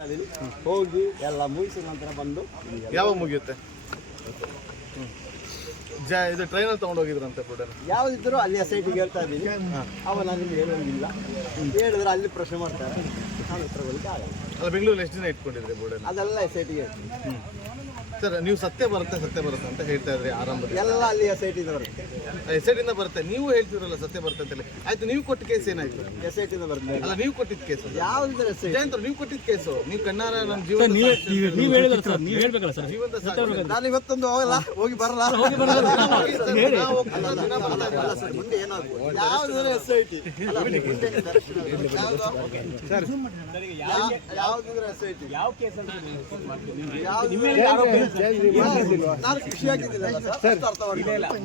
ಹೋಗಿ ಎಲ್ಲ ಮುಗಿಸಿದ ನಂತರ ಬಂದು ಯಾವಾಗ ಮುಗಿಯುತ್ತೆ? ಇದು ಟ್ರೈನಲ್ಲಿ ತಗೊಂಡು ಹೋಗಿದ್ರಂತೆ ಫುಡ್ ಯಾವುದಿದ್ರು ಅಲ್ಲಿ SITಗೆ ಹೇಳ್ತಾ ಇದ್ದೀನಿ. ಅವ ನಾನು ಹೇಳೋಂಗಿಲ್ಲ, ಹೇಳಿದ್ರೆ ಅಲ್ಲಿ ಪ್ರಶ್ನೆ ಮಾಡ್ತಾರೆ, ನಾನು ಉತ್ತರ ಕೊಡಲಿಕ್ಕೆ ಆಗಲ್ಲ. ಅಲ್ಲ, ಬೆಂಗಳೂರಲ್ಲಿ ಎಷ್ಟು ದಿನ ಇಟ್ಕೊಂಡಿದ್ರಿ ಬೋರ್ಡ್? ಅದೆಲ್ಲ SITಗೆ ಹೇಳ್ತೀನಿ. ಸರ್, ನೀವು ಸತ್ಯ ಬರುತ್ತೆ ಅಂತ ಹೇಳ್ತಾ ಇದ್ರಿ ಆರಂಭದಲ್ಲಿ. ಎಲ್ಲ ಅಲ್ಲಿ SITಯಿಂದ ಬರುತ್ತೆ. SITಯಿಂದ ಬರುತ್ತೆ, ನೀವು ಹೇಳ್ತಿದ್ರಲ್ಲ ಸತ್ಯ ಬರುತ್ತೆ ಅಂತ. ಆಯ್ತು, ನೀವು ಕೊಟ್ಟ ಕೇಸ್ ಏನಾಯ್ತು? SITಯಿಂದ ಬರುತ್ತೆ. ಅಲ್ಲ, ನೀವು ಕೊಟ್ಟಿದ್ದ ಕೇಸು ಯಾವುದಿದ್ರೆ ಜಯಂತ್ರ, ನೀವು ಕೊಟ್ಟಿದ್ದ ಕೇಸು, ನೀವು ಕಣ್ಣಾರ ನಮ್ಮ ಜೀವನ ನಾನು ಇವತ್ತೊಂದು ಹೋಗಲ್ಲ, ಹೋಗಿ ಬರಲ್ಲ. ಮುಂದೆ ಏನಾಗ್ಬೋದು? ಯಾವುದಿದ್ರೆ SIT ಯಾವುದಿದ್ರೆ SIT ಯಾವ ಕೇಸ್ ಅಂತ ನಾನು ಖುಷಿಯಾಗಿದ್ದಿಲ್ಲ ಸರ್.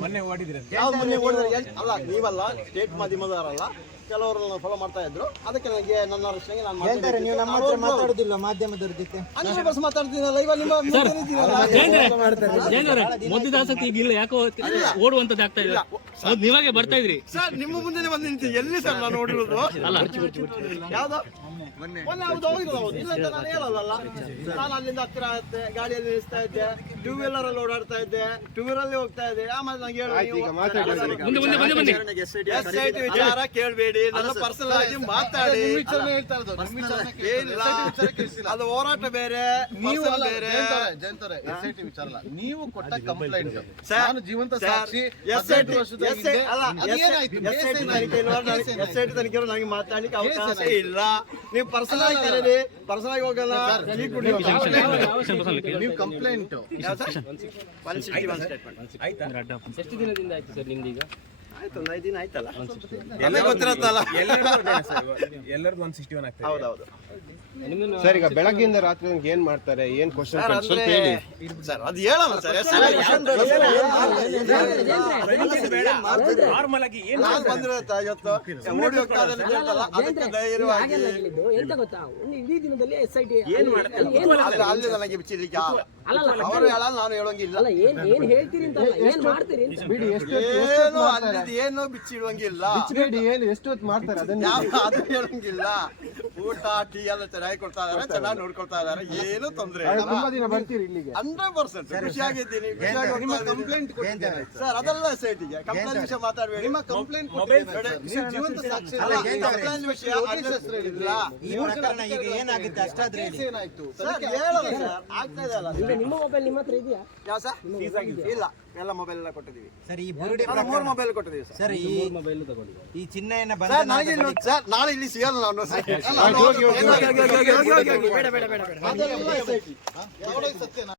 ಮೊನ್ನೆ ಓಡಿದ್ರೆ ಅಲ್ಲ, ನೀವಲ್ಲ, ಸ್ಟೇಟ್ ಮಾಧ್ಯಮದವರಲ್ಲ, ಕೆಲವರು ಫಾಲೋ ಮಾಡ್ತಾ ಇದ್ರು. ಅದಕ್ಕೆ ನನಗೆ ನನ್ನ ರಕ್ಷಣೆಗೆ ನಾನು ನೀವು ನಮ್ಮ ಹತ್ರ ಮಾತಾಡೋದಿಲ್ಲ ಮಾಧ್ಯಮದವ್ರ ಜೊತೆ. ಬಸ್ ಮಾತಾಡ್ತೀನಲ್ಲ, ಇವಾಗ ನಿಮ್ಮ ಮೊದಲ ಆಸಕ್ತಿ ಈಗ ಇಲ್ಲ, ಯಾಕೋ ಓಡುವಂತದ್ದು ಆಗ್ತಾ ಇಲ್ಲ. ನೀವಾಗೆ ಬರ್ತಾ ಇದ್ರಿ ಸರ್, ನಿಮ್ಮ ಮುಂದೆ ಬಂದು ನಿಂತು ಎಲ್ಲಿ ಸರ್ ನಾನು ನೋಡಿರೋದು? ಅಲ್ಲ, ಯಾವ್ದು ಮೊನ್ನೆ ಹೌದು ಹೋಗಿರೋದು, ಹೌದು ಇಲ್ಲ ಅಂತ ನಾನು ಹೇಳಲ್ಲ. ನಾನು ಅಲ್ಲಿಂದ ಹತ್ತಿರ ಆಗುತ್ತೆ, ಗಾಡಿಯಲ್ಲಿ ನಿಲ್ಲಿಸ್ತಾ ಇದ್ದೆ, 2 ವೀಲರ್ ಅಲ್ಲಿ ಓಡಾಡ್ತಾ ಇದ್ದೆ, 2 ವೀಲರ್ ಅಲ್ಲಿ ಹೋಗ್ತಾ ಇದ್ದೆ. ಆಮೇಲೆ ನಂಗೆ SIT ವಿಚಾರ ಕೇಳಬೇಡಿ, ನನ್ನ ಪರ್ಸನಲ್ ಆಗಿ ಮಾತಾಡಿ. ಅದು ಹೋರಾಟ ಬೇರೆ, ನೀವು ಬೇರೆ. SIT ವಿಚಾರ ಅಲ್ಲ, ನೀವು ಕೊಟ್ಟ ಕಂಪ್ಲೇಂಟ್. ನಾನು ಜೀವಂತ ಸಾಕ್ಷಿ. SIT ತನಿಖೆಯವರು ನನಗೆ ಮಾತಾಡ್ಲಿಕ್ಕೆ ಅವಕಾಶ ಇಲ್ಲ. ನೀವು ಪರ್ಸನಲ್ ಆಗಿ ಕರೀರಿ, ಪರ್ಸನಲ್ ಆಗಿ ಹೋಗಲ್ಲ. ನೀವು ಕಂಪ್ಲೇಂಟ್ ಎಷ್ಟು ದಿನದಿಂದ ಆಯ್ತು ಸರ್ ನಿಮ್ದು? ಈಗ ಆಯ್ತು, 5 ದಿನ ಆಯ್ತಲ್ಲ. ಗೊತ್ತಿರತ್ತಲ್ಲ, ಎಲ್ಲರದ್ದು 161 ಆಗ್ತದೆ. ಹೌದೌದು ಸರ್. ಈಗ ಬೆಳಗ್ಗೆಯಿಂದ ರಾತ್ರಿ ಏನ್ ಮಾಡ್ತಾರೆ, ಏನ್ ಕ್ವಶನ್ ಸರ್, ಅದು ಹೇಳಲ್ಲ ಸರ್. ನಾರ್ಮಲ್ ಆಗಿ ನಾನು ಬಂದಿರತ್ತ ಇವತ್ತು ಓಡಿ ಹೋಗ್ತಾ ಇದ್ದಾರೆ ಅಂತ ಹೇಳ್ತಲ್ಲ, ಅದಕ್ಕೆ ಧೈರ್ಯವಾಗಿ ಎಂತ ಗೊತ್ತಾ, ಇಡೀ ದಿನದಲ್ಲಿ SIT ಅಲ್ಲಿ ನನಗೆ ಬಿಚ್ಚಿರ್ಲಿಕ್ಕೆ ಅವರು ಹೇಳಲ್ಲ, ನಾನು ಹೇಳೋಂಗಿಲ್ಲ. ಅಲ್ಲ, ಏನ್ ಹೇಳ್ತೀರಿ ಅಂತ, ಏನ್ ಮಾಡ್ತೀರಿ ಅಂತ ಬಿಡಿ. ಏನು ಅಲ್ಲಿ ಏನು ಬಿಚ್ಚಿಡುವಂಗಿಲ್ಲ, ಎಷ್ಟು ಹೊತ್ತು ಮಾಡ್ತಾರೆ ಅದನ್ನ ಅದು ಹೇಳಂಗಿಲ್ಲ. ಊಟ ಟೀ ಎಲ್ಲ ಚೆನ್ನಾಗಿ ಕೊಡ್ತಾ ಇದಾರೆ, ಚೆನ್ನಾಗಿ ನೋಡ್ಕೊಳ್ತಾ ಇದಾರೆ, ಏನು ತೊಂದ್ರೆ ಇಲ್ಲ. ತುಂಬಾ ದಿನ ಬರ್ತೀರಿ ಇಲ್ಲಿಗೆ? 100% ಖುಷಿಯಾಗಿದ್ದೀನಿ. ಕಂಪ್ಲೇಂಟ್ ಸರ್, ಅದೆಲ್ಲ SITಗೆ ಕಂಪ್ಲೇಂಟ್ ವಿಷಯ ಮಾತಾಡಬೇಡಿ. ನಿಮ್ಮ ಕಂಪ್ಲೇಂಟ್ ಜೀವಂತ ಸಾಕ್ಷಿ. ಕಂಪ್ಲೇಂಟ್ ವಿಷಯ ಏನಾಗುತ್ತೆ ಅಷ್ಟಾದ್ರೆ ಏನಾಯ್ತು ಸರ್? ಹೇಳಲ್ಲ ಸರ್, ಆಗ್ತಾ ಇದೆ ಅಲ್ಲ. ನಿಮ್ಮ ಮೊಬೈಲ್ ನಿಮ್ಮ ಹತ್ರ ಇದೆಯಾ? ಯಾವ ಸರ್? ಇಲ್ಲ, ಎಲ್ಲ ಮೊಬೈಲ್ ಎಲ್ಲ ಕೊಟ್ಟಿದ್ದೀವಿ ಸರ್. ಈ ಬುರುಡೆ 3 ಮೊಬೈಲ್ ಕೊಟ್ಟಿದ್ದೀವಿ ಸರ್. ಈ ಚಿನ್ನಯನ್ನ ಸರ್, ನನಗೆ ಸರ್ ನಾಳೆ ಇಲ್ಲಿ ಸಿಗಲ್ಲ ನಾನು. ಬೇಡ ಬೇಡ ಬೇಡ ಬೇಡ ಸತ್ಯ